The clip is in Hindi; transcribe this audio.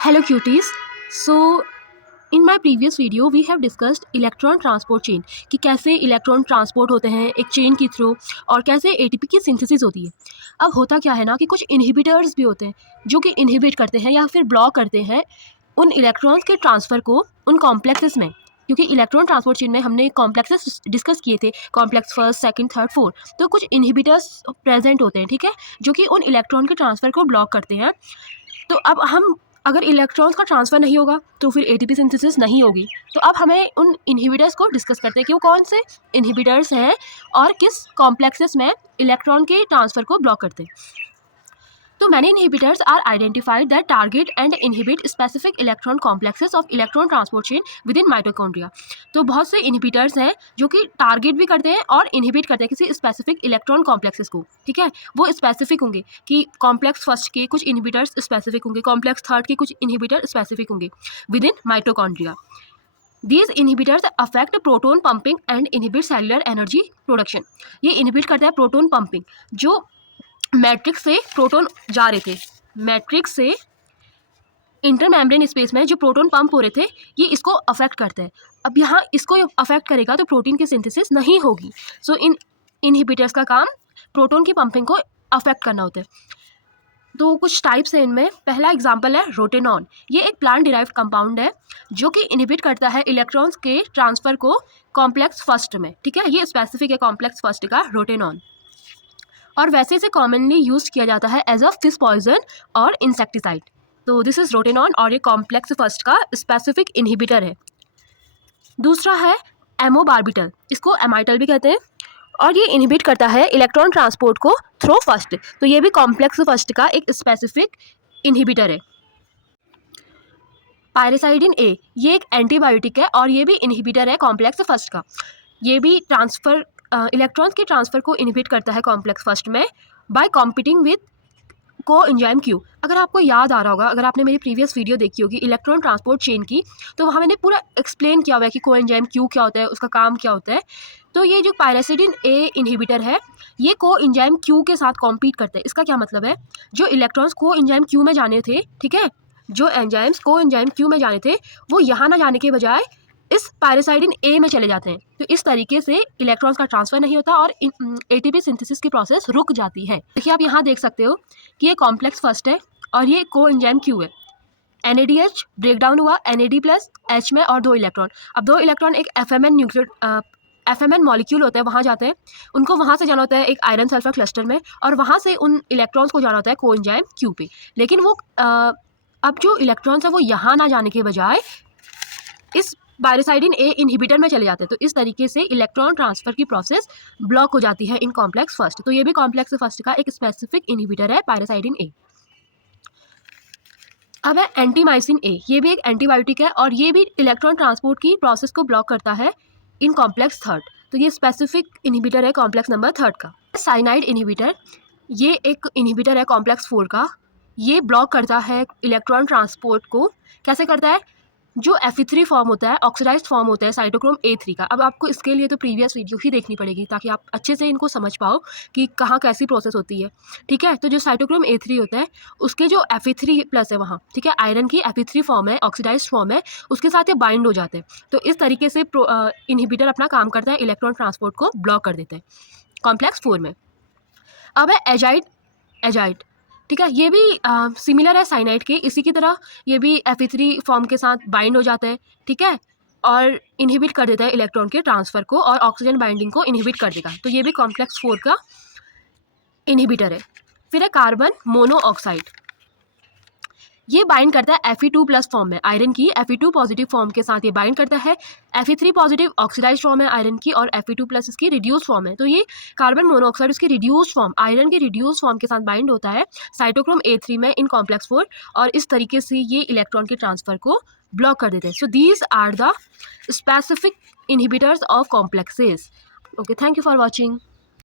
Hello cuties. So in my previous video we have discussed electron transport chain कि कैसे इलेक्ट्रॉन ट्रांसपोर्ट होते हैं एक चेन के थ्रू और कैसे एटीपी की सिंथेसिस होती है। अब होता क्या है ना कि कुछ इनहिबिटर्स भी होते हैं जो कि इनहिबिट करते हैं या फिर ब्लॉक करते हैं उन इलेक्ट्रॉन्स के ट्रांसफ़र को उन कॉम्प्लेक्सेस में, क्योंकि इलेक्ट्रॉन ट्रांसपोर्ट चेन में हमने कॉम्प्लेक्सेस डिस्कस किए थे, complex first second third fourth. तो कुछ इनहिबिटर्स प्रेजेंट होते हैं, ठीक है, जो कि उन इलेक्ट्रॉन के ट्रांसफ़र को ब्लॉक करते हैं। तो अब हम अगर इलेक्ट्रॉन्स का ट्रांसफ़र नहीं होगा तो फिर एटीपी सिंथेसिस नहीं होगी। तो अब हमें उन इनहिबिटर्स को डिस्कस करते हैं कि वो कौन से इनहिबिटर्स हैं और किस कॉम्प्लेक्सेस में इलेक्ट्रॉन के ट्रांसफ़र को ब्लॉक करते हैं। तो many inhibitors are identified that target and inhibit specific electron complexes of electron transport chain within mitochondria. तो बहुत से इनहिबिटर्स हैं जो कि टारगेट भी करते हैं और इनहिबिट करते हैं किसी स्पेसिफिक इलेक्ट्रॉन कॉम्प्लेक्सेस को, ठीक है। वो स्पेसिफिक होंगे कि कॉम्प्लेक्स फर्स्ट के कुछ इनहिबिटर्स स्पेसिफिक होंगे, कॉम्प्लेक्स थर्ड के कुछ इनहिबिटर स्पेसिफिक होंगे with in mitochondria. These inhibitors affect proton pumping and inhibit cellular energy production। ये इनहिबिट करता है प्रोटोन पंपिंग, जो मैट्रिक्स से प्रोटॉन जा रहे थे, मैट्रिक्स से इंटरमेम्ब्रेन स्पेस में जो प्रोटॉन पंप हो रहे थे, ये इसको अफेक्ट करता है। अब यहाँ इसको अफेक्ट करेगा तो प्रोटीन की सिंथेसिस नहीं होगी। सो इन इनहिबिटर्स का काम प्रोटॉन की पंपिंग को अफेक्ट करना होता है। तो कुछ टाइप्स हैं इनमें। पहला एग्जांपल है रोटेनॉन। ये एक प्लांट डिराइव्ड कंपाउंड है जो कि इनहिबिट करता है इलेक्ट्रॉन्स के ट्रांसफ़र को कॉम्प्लेक्स फर्स्ट में, ठीक है। ये स्पेसिफिक है कॉम्प्लेक्स फर्स्ट का रोटेनॉन, और वैसे इसे कॉमनली यूज किया जाता है एज अ फिश पॉइजन और इंसेक्टिसाइड। तो दिस इज रोटेनॉन और ये कॉम्प्लेक्स फर्स्ट का स्पेसिफिक इनहिबिटर है। दूसरा है एमोबार्बिटल, इसको एमाइटल भी कहते हैं, और ये इनहिबिट करता है इलेक्ट्रॉन ट्रांसपोर्ट को थ्रू फर्स्ट। तो ये भी कॉम्प्लेक्स फर्स्ट का एक स्पेसिफिक इनहिबिटर है। पायरेसाइडिन ए, ये एक एंटीबायोटिक है और ये भी इनहिबिटर है कॉम्प्लेक्स फर्स्ट का। ये भी ट्रांसफ़र इलेक्ट्रॉन्स के ट्रांसफ़र को इनहिबिट करता है कॉम्प्लेक्स फर्स्ट में बाय कॉम्पिटिंग विद को एंजाइम क्यू। अगर आपको याद आ रहा होगा, अगर आपने मेरी प्रीवियस वीडियो देखी होगी इलेक्ट्रॉन ट्रांसपोर्ट चेन की, तो वहाँ मैंने पूरा एक्सप्लेन किया हुआ है कि को एंजाइम क्यू क्या होता है, उसका काम क्या होता है। तो ये जो पायरेसिडिन ए इनहिबिटर है, ये को एंजाइम क्यू के साथ कॉम्पीट करता है। इसका क्या मतलब है, जो इलेक्ट्रॉन्स को एंजाइम क्यू में जाने थे, ठीक है, जो एंजाइम्स को एंजाइम क्यू में जाने थे वो यहाँ ना जाने के बजाय इस पायरेसाइडिन ए में चले जाते हैं। तो इस तरीके से इलेक्ट्रॉन्स का ट्रांसफ़र नहीं होता और एटीपी सिंथेसिस की प्रोसेस रुक जाती है। देखिए आप यहाँ देख सकते हो कि ये कॉम्प्लेक्स फर्स्ट है और ये को एंजाइम क्यू है। NADH ब्रेक डाउन हुआ NAD+H में और 2 इलेक्ट्रॉन। अब 2 इलेक्ट्रॉन एक FMN मॉलिक्यूल होता है, वहाँ जाते हैं, उनको वहाँ से जाना होता है एक आयरन सल्फर क्लस्टर में, और वहाँ से उन इलेक्ट्रॉन्स को जाना होता है को एंजाइम क्यू पे। लेकिन वो अब जो इलेक्ट्रॉन्स है वो यहाँ ना जाने के बजाय इस पायरेसाइडिन ए इनहिबिटर में चले जाते हैं। तो इस तरीके से इलेक्ट्रॉन ट्रांसफ़र की प्रोसेस ब्लॉक हो जाती है इन कॉम्प्लेक्स फर्स्ट। तो ये भी कॉम्प्लेक्स फर्स्ट का एक स्पेसिफिक इनहिबिटर है पायरेसाइडिन ए। अब है एंटीमाइसिन ए, ये भी एक एंटीबायोटिक है और ये भी इलेक्ट्रॉन ट्रांसपोर्ट की प्रोसेस को ब्लॉक करता है इन कॉम्प्लेक्स थर्ड। तो ये स्पेसिफिक इनहिबिटर है कॉम्प्लेक्स नंबर थर्ड का। साइनाइड इनहिबिटर, ये एक इनहिबिटर है कॉम्प्लेक्स 4 का। ये ब्लॉक करता है इलेक्ट्रॉन ट्रांसपोर्ट को। कैसे करता है, जो Fe3 फॉर्म होता है, ऑक्सीडाइज्ड फॉर्म होता है साइटोक्रोम A3 का। अब आपको इसके लिए तो प्रीवियस वीडियो ही देखनी पड़ेगी ताकि आप अच्छे से इनको समझ पाओ कि कहाँ कैसी प्रोसेस होती है, ठीक है। तो जो साइटोक्रोम A3 होता है उसके जो Fe3+ है वहाँ, ठीक है, आयरन की Fe3 फॉर्म है, ऑक्सीडाइज्ड फॉर्म है, उसके साथ ये बाइंड हो जाते हैं। तो इस तरीके से इनहिबिटर अपना काम करता है, इलेक्ट्रॉन ट्रांसपोर्ट को ब्लॉक कर देता है कॉम्प्लेक्स 4 में। अब है एजाइड, ठीक है, ये भी सिमिलर है साइनाइड के, इसी की तरह ये भी Fe3 फॉर्म के साथ बाइंड हो जाता है, ठीक है, और इनहिबिट कर देता है इलेक्ट्रॉन के ट्रांसफ़र को और ऑक्सीजन बाइंडिंग को इनहिबिट कर देगा। तो ये भी कॉम्प्लेक्स 4 का इनहिबिटर है। फिर है कार्बन मोनोऑक्साइड, ये बाइंड करता है Fe2+ फॉर्म में, आयरन की Fe2 पॉजिटिव फॉर्म के साथ ये बाइंड करता है। Fe3 पॉजिटिव ऑक्सीडाइज्ड फॉर्म है आयरन की और Fe2+ इसकी रिड्यूस फॉर्म है। तो ये कार्बन मोनोऑक्साइड इसकी रिड्यूस फॉर्म, आयरन के रिड्यूस फॉर्म के साथ बाइंड होता है साइटोक्रोम A3 में इन कॉम्प्लेक्स 4, और इस तरीके से ये इलेक्ट्रॉन के ट्रांसफ़र को ब्लॉक कर देते हैं। So these are the specific inhibitors of complexes. Okay, thank you for watching.